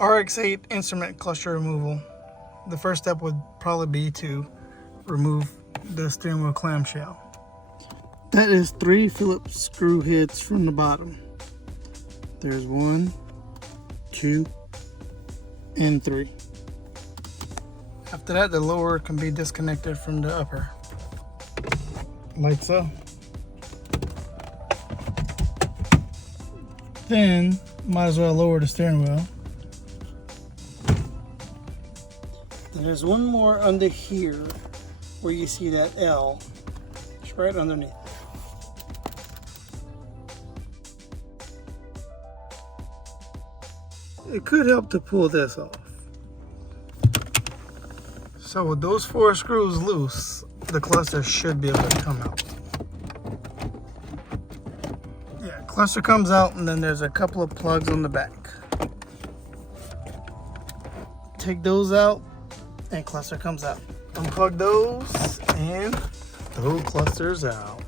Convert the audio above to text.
RX-8 instrument cluster removal. The first step would probably be to remove the steering wheel clamshell. That is 3 Phillips screw heads from the bottom. There's 1, 2, and 3. After that, the lower can be disconnected from the upper, like so. Then, might as well lower the steering wheel. Then there's one more under here, where you see that L. It's right underneath. It could help to pull this off. So with those 4 screws loose, the cluster should be able to come out. Yeah, cluster comes out, and then there's a couple of plugs on the back. Take those out, and cluster comes out. Unplug those, and throw clusters out.